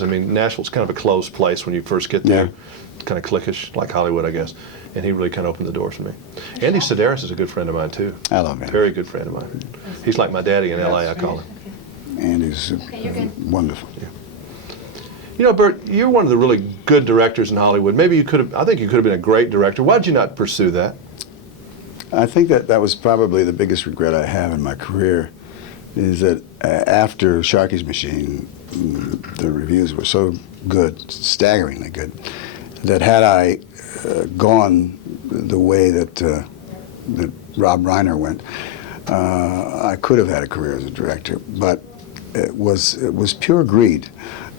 I mean, Nashville's kind of a closed place when you first get there. Yeah. It's kind of cliquish, like Hollywood, I guess. And he really kind of opened the doors for me. Andy Sedaris is a good friend of mine, too. I love him. Very good friend of mine. He's like my daddy in L.A., I call him. Andy's wonderful. Yeah. You know, Burt, you're one of the really good directors in Hollywood. Maybe you could have, I think you could have been a great director. Why did you not pursue that? I think that was probably the biggest regret I have in my career, is that after Sharky's Machine, the reviews were so good, staggeringly good, that had I gone the way that Rob Reiner went, I could have had a career as a director. But it was pure greed.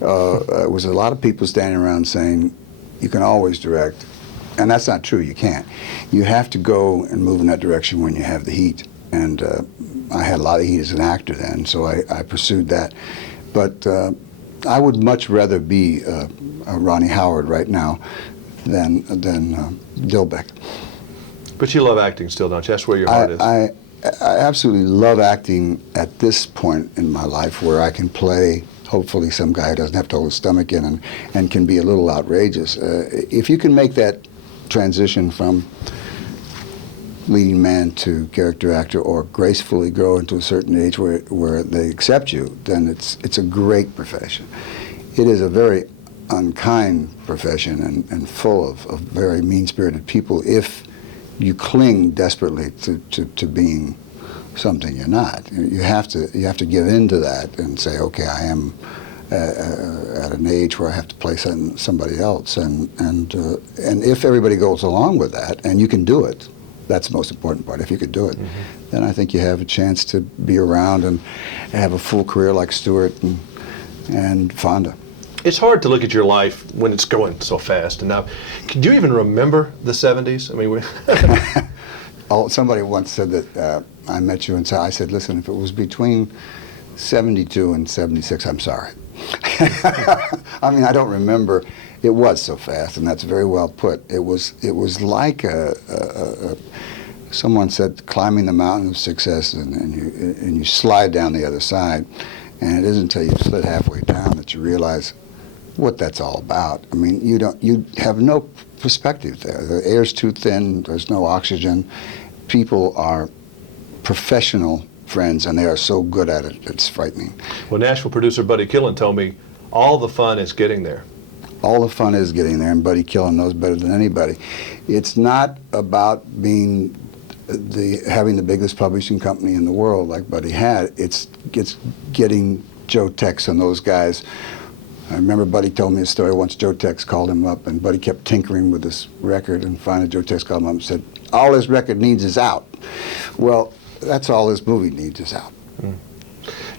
It was a lot of people standing around saying, you can always direct. And that's not true, you can't. You have to go and move in that direction when you have the heat. And I had a lot of heat as an actor then, so I pursued that. But I would much rather be a Ronnie Howard right now than Dilbeck. But you love acting still, don't you? That's where your heart is. I absolutely love acting at this point in my life, where I can play, hopefully, some guy who doesn't have to hold his stomach in and can be a little outrageous. If you can make that transition from leading man to character actor, or gracefully grow into a certain age where they accept you, then it's a great profession. It is a very unkind profession and full of very mean-spirited people if you cling desperately to being something you're not. You have to give in to that and say, okay, I am at an age where I have to play somebody else, and if everybody goes along with that, and you can do it, that's the most important part. If you could do it, then I think you have a chance to be around and have a full career like Stewart and Fonda. It's hard to look at your life when it's going so fast. And now, do you even remember the 70s? I mean, Oh, somebody once said that I met you and I said, listen, if it was between 72 and 76, I'm sorry. I mean, I don't remember. It was so fast, and that's very well put. It was like someone said, climbing the mountain of success, and you slide down the other side, and it isn't until you slid halfway down that you realize what that's all about. I mean, you have no perspective there. The air's too thin. There's no oxygen. People are professional friends, and they are so good at it, it's frightening. Well, Nashville producer Buddy Killen told me all the fun is getting there. All the fun is getting there, and Buddy Killen knows better than anybody. It's not about being having the biggest publishing company in the world like Buddy had. It's getting Joe Tex and those guys. I remember Buddy told me a story once. Joe Tex called him up, and Buddy kept tinkering with this record, and finally Joe Tex called him up and said, all this record needs is out. Well, that's all this movie needs is out. Mm.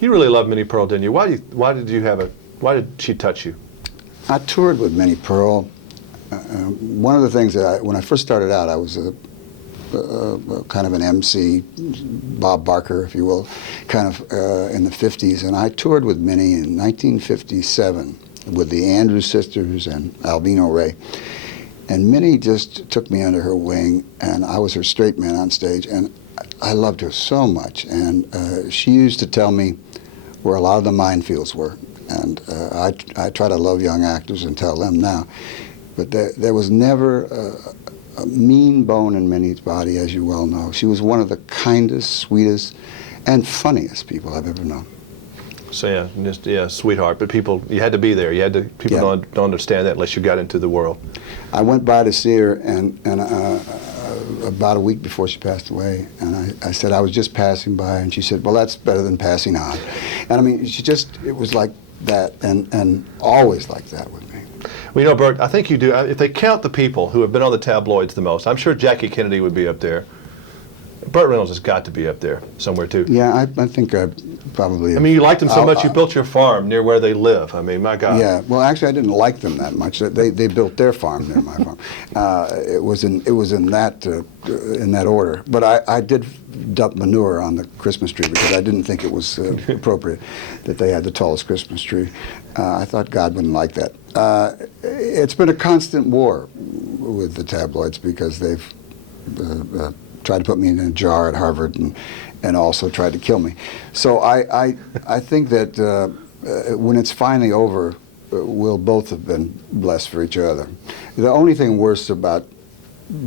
You really loved Minnie Pearl, didn't you? Why did she touch you? I toured with Minnie Pearl. One of the things that when I first started out, I was a kind of an MC, Bob Barker, if you will, kind of in the 50s. And I toured with Minnie in 1957 with the Andrews Sisters and Albino Ray. And Minnie just took me under her wing, and I was her straight man on stage. And I loved her so much. And she used to tell me where a lot of the minefields were. And I try to love young actors and tell them now. But there was never a mean bone in Minnie's body, as you well know. She was one of the kindest, sweetest, and funniest people I've ever known. So yeah, sweetheart. But you had to be there. People don't understand that unless you got into the world. I went by to see her, and about a week before she passed away, and I said I was just passing by, and she said, well, that's better than passing on. And I mean, it was like that, and always like that with me. Well, you know, Burt, I think you do. If they count the people who have been on the tabloids the most, I'm sure Jackie Kennedy would be up there. Burt Reynolds has got to be up there somewhere, too. Yeah, I think I probably... I mean, you liked them so much, you built your farm near where they live. I mean, my God. Yeah, well, actually, I didn't like them that much. They built their farm near my farm. It was in that order. But I did dump manure on the Christmas tree because I didn't think it was appropriate that they had the tallest Christmas tree. I thought God wouldn't like that. It's been a constant war with the tabloids because they've tried to put me in a jar at Harvard and also tried to kill me. So I think that when it's finally over, we'll both have been blessed for each other. The only thing worse about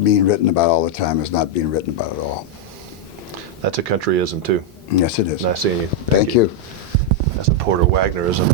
being written about all the time is not being written about at all. That's a countryism too. Yes, it is. Nice seeing you. Thank you. That's a Porter Wagnerism.